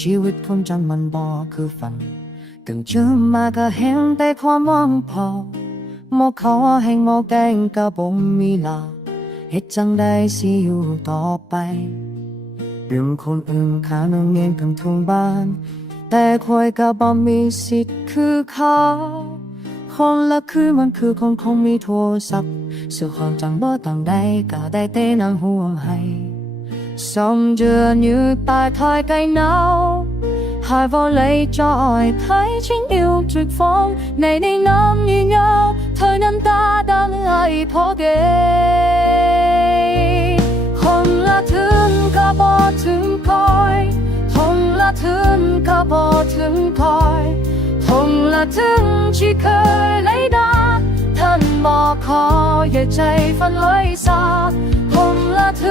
ชีวิตคนจนมันบ่คือฝันตื่นเช้ามาก็เห็นแต่ความว่างพอหมอขอให้หมอแกงก็บ่มีลาเฮ็ดจังได้สิอยู่ต่อไปเรื่องคนอื่นข้าน้องเงินกันทุ่งบ้าน แต่คอยก็บ่มีสิทธิ์คือเขาคนละคือมันคือคนคงมีโทรศัพท์สื่อความจังบ่ต่างใดก็ได้แต่นั่งห่วให้ Xong chưa như ta thay cây nào hai vô lấy cho ai thấy chính yêu trực phong. Này đi nắm như nhau, Thời năm ta đang ai phó ghê. Không là thương cả bỏ thương coi. Không là thương cả bỏ thương coi. Không là thương chỉ khơi lấy đá. Thân mò khó dễ chạy phân lối xa. Không là thương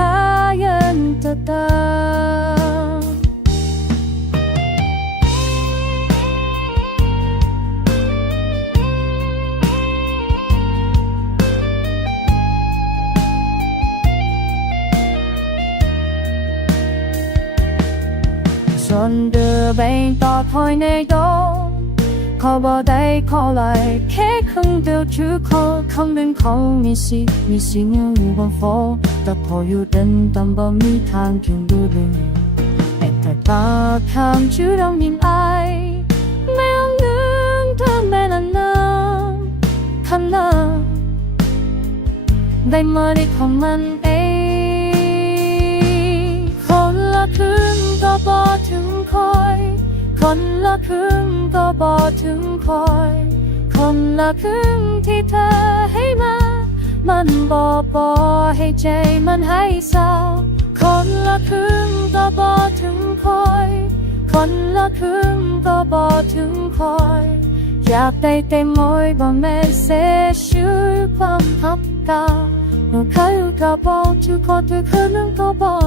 patayan tetap. Son đưa bay tọt hồi nay đâu ตาส่วนเดือเบงต่อคอยในโดงเขาบอกได้ขอเลยแค่ครึ่งเดียวชื่อเขาคำเป็นของมีสิมีสิ่งอยู่บนฟ้าแต่พออยู่เดินตามบ่มีทางถึงดูดึงแต่แต่ปากคำชื่อเรายิ่งอายไม่เอาเงินเธอแม่ละน้ำคำนั้นได้มาได้ของมันเองคนละครึ่งก็บอถึงคอย คนละครึ่ง ก็บอถึงคอย คนละครึ่งที่เธอให้มา มันบอบอให้ใจมันให้เศร้า คนละครึ่งก็บอถึงคอย คนละครึ่งก็บอถึงคอย อยากได้แต่มอยบ่แม่เสียชื่อความทับกาหนูเคยก็บอกทุกคนทุกคืนก็บอก